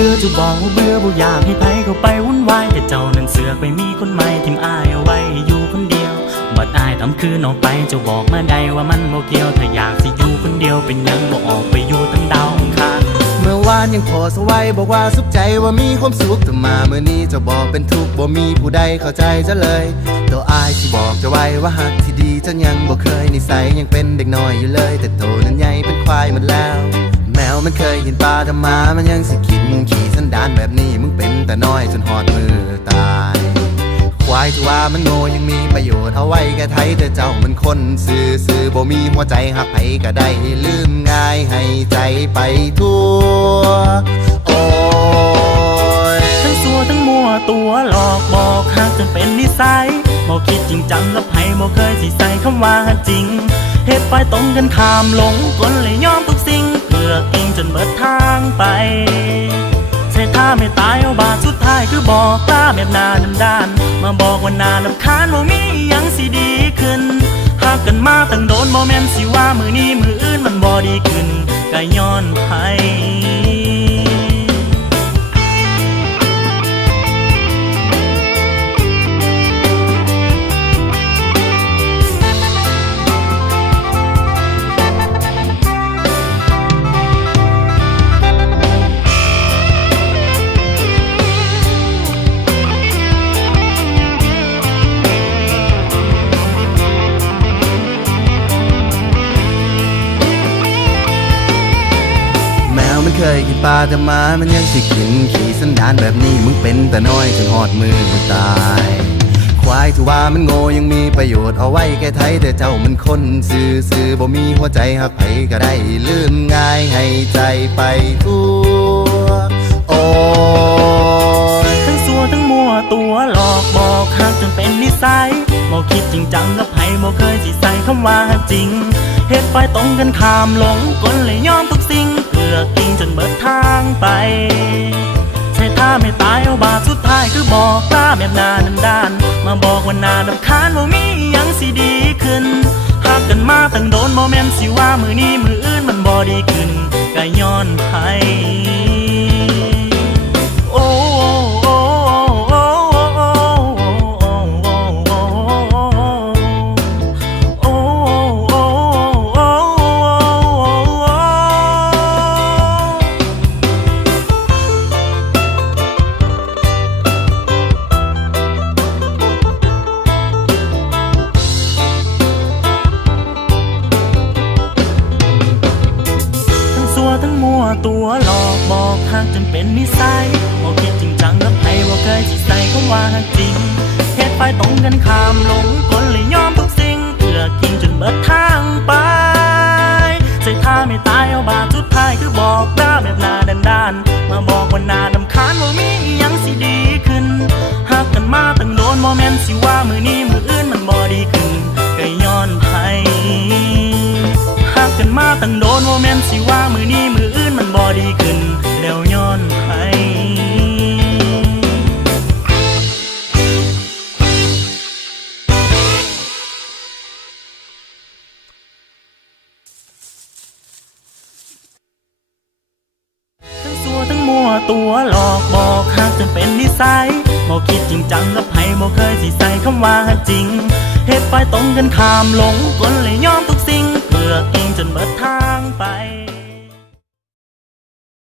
บื่อจะบอกว่าเบื่อบ่อยากให้ไผเข้าไปวุ่นวายแต่เจ้านั้นเสือกไปมีคนใหม่ทิมอายเอาไว้อยู่คนเดียวบัดอายทำคืนออกไปเจ้าบอกมาได้ว่ามันบ่เกี่ยวถ้าอยากสิอยู่คนเดียวเป็นยังบ่ออกไปอยู่ตั้งดาวอังคารเมื่อวานยังโพสไว้บอกว่าสุขใจว่ามีความสุขแต่มาเมื่อนี้จะบอกเป็นทุกข์บ่มีผู้ใดเข้าใจจะเลยตัวอายที่บอกจะไว้ว่าหักที่ดีจนยังบ่เคยนิสัยยังเป็นเด็กน้อยอยู่เลยแต่โตนั้นใหญ่เป็นควายหมดแล้วแมวมันเคยเห็นปลาแต่หมามันยังสิกินขี่สันดานแบบนี้มึงเป็นแต่น้อยจนหอดมือตายควายที่ว่ามันโง่ยังมีประโยชน์เอาไว้แก่ไทยแต่เจ้ามันคนซื่อบ่มีหัวใจหักไผก็ได้ลืมง่ายให้ใจไปทั่วโอ้ยทั้งซัวทั้งมัวตัวหลอกบอกหักจนเป็นนิสัยบ่คิดจริงจังกับไผบ่เคยสิใส่คำว่าจริงเฮ็ดไปตรงกันข้ามหลงกลเลยยอมทุกสิ่งเลือกเองจนเบิดทางไปใช่ท่าไม่ตายเอาบาดสุดท้ายคือบอกกล้าแบบหน้าด้านมาบอกว่าหน้ารำคาญว่ามีหยังสิดีขึ้นหากกันมาตั้งโดนบ่แม่นสิว่ามือนี้มืออื่นมันบ่ดีขึ้นก็ย้อนไผเคยกินปลาแต่หมามันยังสิกินขี่สันดานแบบนี้มึงเป็นแต่น้อยจนหอดมือตายควายที่ว่ามันโง่ยังมีประโยชน์เอาไว้แก่ไทยแต่เจ้ามันคนซื่อบ่มีหัวใจหักไผก็ได้ลืมง่ายให้ใจไปทั่วโอ้ยทั้งซัวทั้งมัวตัวหลอกบอกหักจนเป็นนิสัยบ่คิดจริงจังกับไผบ่เคยสิใส่คำว่าจริงเฮ็ดไปตรงกันข้ามหลงกลเลยยอมทุกสิ่งเลือกเองจนเบิดทางไปใช่ท่าไม่ตายเอาบาดสุดท้ายคือบอกกล้าแบบหน้าด้านมาบอกว่าหน้ารำคาญว่ามีหยังสิดีขึ้นหากกันมาตั้งโดนบ่แม่นสิว่ามือนี้มืออื่นมันบ่ดีขึ้นก็ย้อนไผทั้งมัวตัวหลอกบอกหักจนเป็นนิสัยบ่คิดจริงจังกับไผบ่เคยสิใส่คำว่าจริงเฮ็ดไปตรงกันข้ามหลงกลเลยยอมทุกสิ่งเพื่อกินจนเบิดทางไปใส่ท่าไม่ตายเอาบาดสุดท้ายคือบอกกล้าแบบหน้าด้านมาบอกว่าหน้ารำคาญว่ามีหยังสิดีขึ้นหากกันมาตั้งโดนบ่แม่นสิว่ามือนี้มืออื่นมันบ่ดีขึ้นก็ย้อนไผหากกันมาตั้งโดนบ่แม่นสิว่ามือนี้มืออื่นมันบ่ดีขึ้นแล้วย้อนไผทั้งซัวทั้งมัวตัวหลอกบอกหักจนเป็นนิสัยบ่คิดจริงจังกับไผบ่เคยสิใส่คำว่าจริงเฮ็ดไปตรงกันข้ามหลงกลเลยยอมทุกสิ่งเลือกเองจนเบิดทางไป